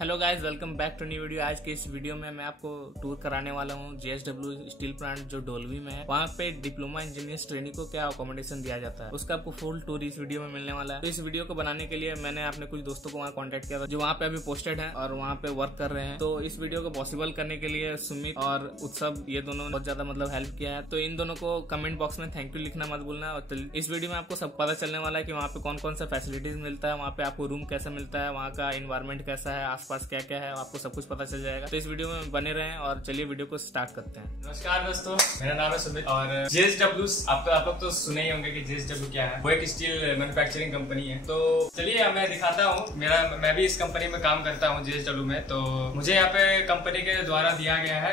Hello guys, welcome back to new video. आज के इस वीडियो में मैं आपको टूर कराने वाला हूँ JSW स्टील प्लांट जो डोलवी में है। वहाँ पे डिप्लोमा इंजीनियर्स ट्रेनिंग को क्या अकोमोडेशन दिया जाता है, उसका आपको फुल टूर इस वीडियो में मिलने वाला है। तो इस वीडियो को बनाने के लिए मैंने अपने कुछ दोस्तों को वहाँ कॉन्टेक्ट किया था जो वहाँ पे अभी पोस्टेड है और वहाँ पे वर्क कर रहे हैं। तो इस वीडियो को पॉसिबल करने के लिए सुमित और उत्सव ये दोनों बहुत ज्यादा हेल्प किया है। तो इन दोनों को कमेंट बॉक्स में थैंक यू लिखना मत भूलना। और इस वीडियो में आपको सब पता चलने वाला है कि वहाँ पे कौन कौन सा फैसिलिटीज मिलता है, वहाँ पे आपको रूम कैसा मिलता है, वहाँ का इन्वायरमेंट कैसा है, आसपास क्या क्या है, आपको सब कुछ पता चल जाएगा। तो इस वीडियो में बने रहें और चलिए वीडियो को स्टार्ट करते हैं। नमस्कार दोस्तों, मेरा नाम है सुमित और JSW आप लोग तो सुने ही होंगे कि JSW क्या है। वो एक स्टील मैन्युफैक्चरिंग कंपनी है। तो चलिए मैं दिखाता हूँ। मैं भी इस कंपनी में काम करता हूँ JSW में। तो मुझे यहाँ पे कंपनी के द्वारा दिया गया है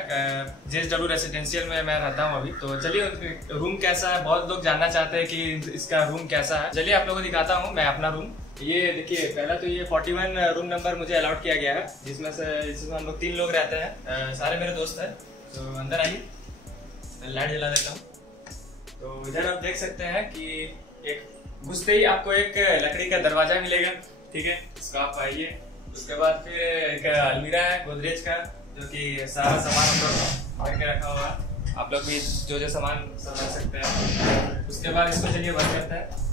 JSW रेसिडेंशियल में मैं रहता हूँ अभी। तो चलिए रूम कैसा है, बहुत लोग जानना चाहते हैं कि इसका रूम कैसा है। चलिए आप लोगों को दिखाता हूँ मैं अपना रूम। ये देखिए, पहला तो ये 41 रूम नंबर मुझे अलाउड किया गया है, जिसमें हम लोग 3 लोग रहते हैं। सारे मेरे दोस्त हैं। तो अंदर आइए, लाइट जला देता हूँ। तो इधर आप देख सकते हैं कि एक घुसते ही आपको एक लकड़ी का दरवाजा मिलेगा, ठीक है। इसको आप आइए। उसके बाद फिर एक अलमीरा है गोदरेज का, जो कि सारा सामान हम लोग भर के रखा हुआ है। आप लोग भी जो सामान सब रख सकते हैं। उसके बाद इसको चलिए बंद करते हैं।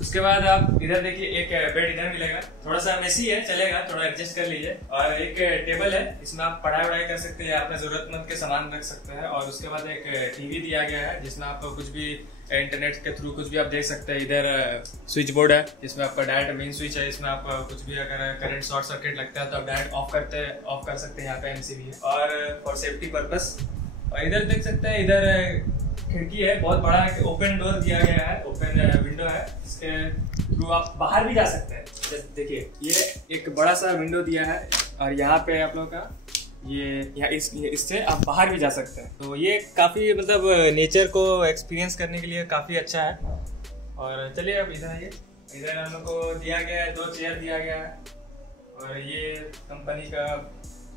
उसके बाद आप इधर देखिए, एक बेड इधर मिलेगा, थोड़ा सा मेसी है, चलेगा, थोड़ा एडजस्ट कर लीजिए। और एक टेबल है, इसमें आप पढ़ाई कर सकते हैं, अपने जरूरतमंद के सामान रख सकते हैं। और उसके बाद एक टीवी दिया गया है, जिसमें आप कुछ भी इंटरनेट के थ्रू कुछ भी आप देख सकते हैं। इधर स्विच बोर्ड है, जिसमें आपका डायरेक्ट मेन स्विच है। इसमें आप कुछ भी अगर करंट शॉर्ट सर्किट लगता है तो आप डायरेक्ट ऑफ कर सकते हैं। यहाँ पे MCB है और फॉर सेफ्टी पर्पस। और इधर देख सकते हैं, इधर खिड़की है, बहुत बड़ा है, ओपन डोर दिया गया है, ओपन विंडो है। इसके थ्रू आप बाहर भी जा सकते हैं। देखिए, ये एक बड़ा सा विंडो दिया है और यहाँ पे आप लोगों का इससे आप बाहर भी जा सकते हैं। तो ये काफी नेचर को एक्सपीरियंस करने के लिए काफी अच्छा है। और चलिए अब इधर आइए। इधर हम लोग को दिया गया है 2 चेयर दिया गया है और ये कंपनी का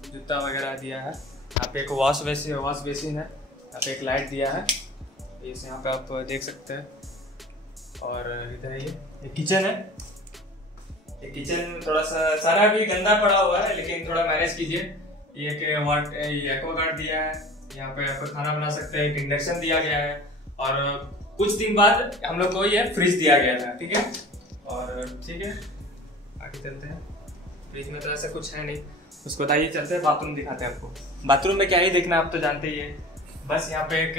जूता वगैरह दिया है। यहाँ पे एक वॉश बेसिन है, यहाँ पे एक लाइट दिया है, इस यहाँ पे आप देख सकते हैं। और इधर ये किचन है। ये किचन थोड़ा सा सारा भी गंदा पड़ा हुआ है, लेकिन थोड़ा मैनेज कीजिए। ये एक्वागार्ड दिया है, यहाँ पे आप खाना बना सकते हैं। एक इंडक्शन दिया गया है और कुछ दिन बाद हम लोग को ये फ्रिज दिया गया था, ठीक है। और ठीक है, आगे चलते हैं। फ्रिज में तो ऐसा कुछ है नहीं, उसको बताइए। चलते हैं बाथरूम दिखाते हैं आपको। बाथरूम में क्या ही देखना, आप तो जानते ही है। बस यहाँ पे एक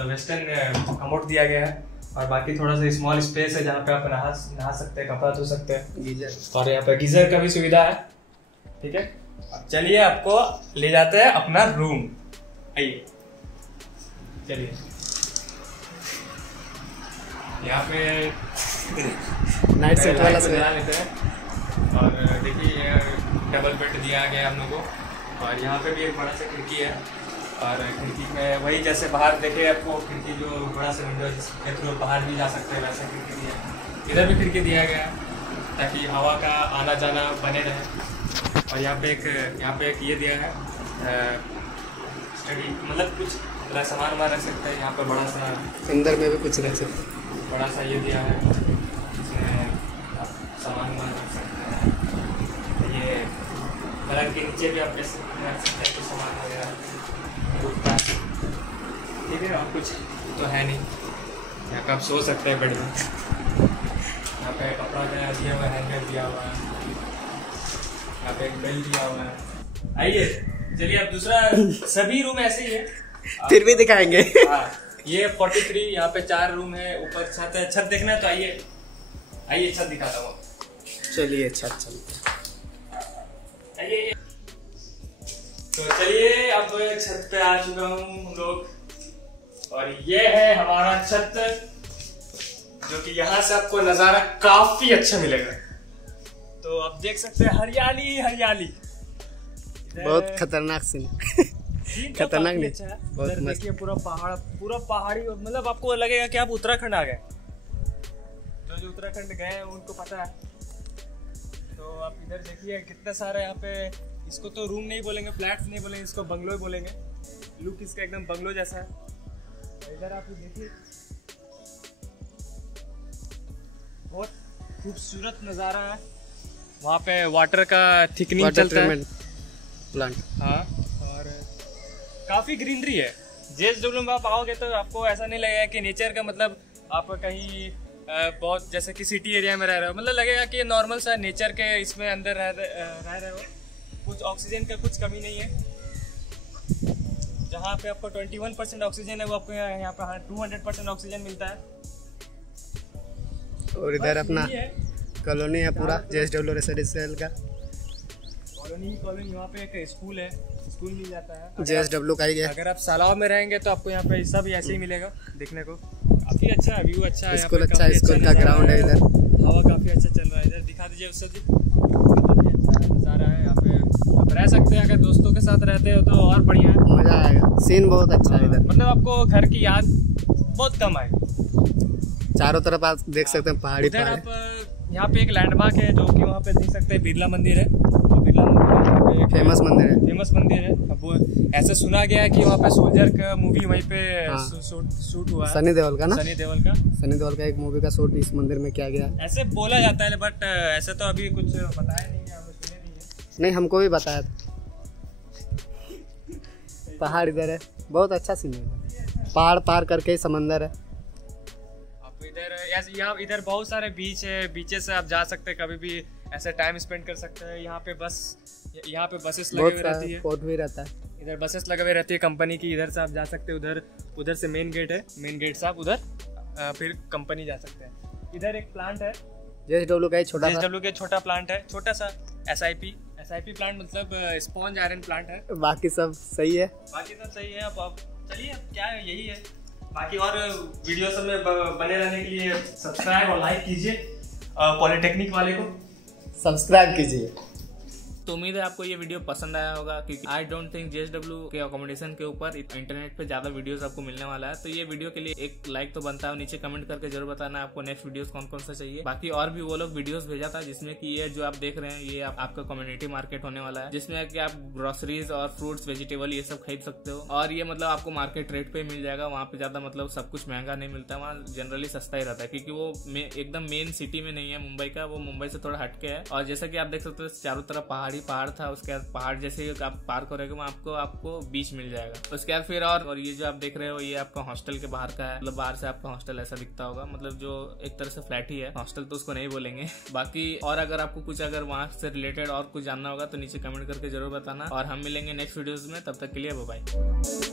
वेस्टर्न कमोड दिया गया है और बाकी थोड़ा सा स्मॉल स्पेस है, जहाँ पे आप नहा सकते हैं, कपड़ा धो सकते हैं। गीजर, और यहाँ पे गीजर का भी सुविधा है, ठीक है। चलिए आपको ले जाते हैं अपना रूम। आइए, चलिए। यहाँ पे नाइट सेट वाला बना लेते हैं। और देखिए, डबल बेड दिया गया हम लोग को। और यहाँ पे भी एक बड़ा सा खिड़की है और खिड़की में वही जैसे बाहर देखे आपको खिड़की, जो बड़ा सा विंडो है जिसके थ्रू बाहर भी जा सकते हैं, वैसा खिड़की दिया है। इधर भी खिड़की दिया गया है ताकि हवा का आना जाना बने रहे। और यहाँ पे एक ये दिया है स्टडी, कुछ सामान रख सकते हैं। यहाँ पे बड़ा सा अंदर में भी कुछ रख सकते हैं। बड़ा सा ये दिया है, जिसमें आप सामान रख सकते हैं। ये पलंग के नीचे भी आप रख सकते हैं कुछ सामान वगैरह, ठीक है। और कुछ तो है नहीं, यहाँ पे आप सो सकते हैं बेड में। यहाँ पे कपड़ा का दिया हुआ है, हैंगर दिया हुआ है, यहाँ पे एक बेल दिया हुआ है। आइए, चलिए अब दूसरा। सभी रूम ऐसे ही है, फिर भी दिखाएंगे। हाँ, ये 43, यहाँ पे 4 रूम है। ऊपर छत है, छत देखना है तो आइए छत दिखाता हूँ। चलिए छत चलते आइए। तो चलिए, अब छत पे आ चुका हूँ हम लोग और ये है हमारा छत, जो कि यहाँ से आपको नजारा काफी अच्छा मिलेगा। तो आप देख सकते हैं, हरियाली हरियाली, बहुत खतरनाक सीन। खतरनाक नहीं, अच्छा है। बहुत मस्त। देखिए, पूरा पहाड़ी, आपको लगेगा कि आप उत्तराखंड आ गए। जो उत्तराखंड गए हैं उनको पता है। तो आप इधर देखिए, कितना सारा यहाँ पे, इसको तो रूम नहीं बोलेंगे, फ्लैट्स नहीं बोलेंगे, इसको बंगलो ही बोलेंगे। लुक इसका एकदम बंगलो जैसा है। इधर आप देखिए, बहुत खूबसूरत नज़ारा है। वहाँ पे वाटर का थिकनिंग चलता है प्लांट। हाँ, और काफ़ी ग्रीनरी है। JSW में आप आओगे तो आपको ऐसा नहीं लगेगा कि नेचर का मतलब आप कहीं बहुत जैसे कि सिटी एरिया में रह रहे हो, मतलब लगेगा कि नॉर्मल सा नेचर के इसमें अंदर रह रहे हो। कुछ ऑक्सीजन का कुछ कमी नहीं है। जहाँ पे आपको 21% ऑक्सीजन है वो आपको यहाँ पे 200% ऑक्सीजन मिलता है। और इधर अपना कॉलोनी है पूरा JSW रेसिडेंशियल का कॉलोनी। वहाँ पे एक स्कूल है, स्कूल मिल जाता है। JSW का ही है। अगर आप सालाव में रहेंगे तो आपको यहाँ पे सब ऐसे ही मिलेगा देखने को। काफी अच्छा है, व्यू अच्छा है। स्कूल अच्छा है, स्कूल का ग्राउंड है इधर। हवा काफी अच्छा चल रहा है इधर। दिखा दीजिए उससे जी, काफी अच्छा नज़ारा है यहाँ पे। आप रह सकते हैं, अगर दोस्तों के साथ रहते हो तो और बढ़िया है, मजा आएगा। सीन बहुत अच्छा है इधर, मतलब आपको घर की याद बहुत कम आएगी। चारों तरफ आप देख सकते हैं पहाड़ी इधर पहाड़। आप यहाँ पे एक लैंडमार्क है जो कि वहाँ पे देख सकते हैं, बिरला मंदिर है। तो बिरला मंदिर फेमस मंदिर है। फेमस मंदिर है। अब वो ऐसा सुना गया है कि वहाँ पे सोल्जर का मूवी वहीं पे शूट हुआ है। सनी देओल का ना? सनी देओल का एक मूवी का शूट इस मंदिर में किया गया। ऐसे बोला जाता है, बट ऐसे तो अभी कुछ बताया नहीं है, हमें सुने नहीं है। नहीं, हमको भी बताया था। पहाड़ इधर है, बहुत अच्छा सीन है। पहाड़ पार करके समंदर है। आप इधर यहाँ इधर बहुत सारे बीच है, बीचेस से आप जा सकते हैं, कभी भी ऐसे टाइम स्पेंड कर सकते हैं। यहाँ पे बसेस लगे हुए रहती है, पोर्ट भी रहता है। इधर बसेस लगे हुए रहती है कंपनी की। इधर से आप जा सकते हैं, उधर से मेन गेट है, मेन गेट से आप उधर फिर कंपनी जा सकते हैं। इधर एक प्लांट है JSW का ही छोटा प्लांट है, छोटा सा SIP प्लांट, मतलब स्पॉन्ज आयरन प्लांट है। बाकी सब सही है। अब चलिए, क्या है, यही है। बाकी और वीडियो सब में बने रहने के लिए सब्सक्राइब और लाइक कीजिए। पॉलिटेक्निक वाले को सब्सक्राइब कीजिए। तो उम्मीद है आपको ये वीडियो पसंद आया होगा, क्योंकि आई डोंट थिंक JSW के अकोमोडेशन के ऊपर इंटरनेट पे ज्यादा वीडियोस आपको मिलने वाला है। तो ये वीडियो के लिए एक लाइक तो बनता है, नीचे कमेंट करके जरूर बताना आपको नेक्स्ट वीडियोस कौन कौन सा चाहिए। बाकी और भी वो लोग वीडियोस भेजा था, जिसमें कि ये जो आप देख रहे हैं ये आपका कम्युनिटी मार्केट होने वाला है, जिसमें कि आप ग्रोसरीज और फ्रूट्स वेजिटेबल ये सब खरीद सकते हो। और ये मतलब आपको मार्केट रेट पे मिल जाएगा। वहाँ पे ज्यादा मतलब सब कुछ महंगा नहीं मिलता, वहाँ जनरली सस्ता ही रहता है, क्योंकि वो एकदम मेन सिटी में नहीं है मुंबई का, वो मुंबई से थोड़ा हटके है। और जैसा कि आप देख सकते हो चारों तरफ पहाड़ था, उसके पहाड़ जैसे आप पार करोगे वहाँ आपको बीच मिल जाएगा। उसके बाद फिर और ये जो आप देख रहे हो ये आपका हॉस्टल के बाहर का है, मतलब बाहर से आपका हॉस्टल ऐसा दिखता होगा, मतलब जो एक तरह से फ्लैट ही है, हॉस्टल तो उसको नहीं बोलेंगे। बाकी और अगर आपको कुछ अगर वहाँ से रिलेटेड और कुछ जानना होगा तो नीचे कमेंट करके जरूर बताना, और हम मिलेंगे नेक्स्ट वीडियोस में। तब तक के लिए बाय बाय।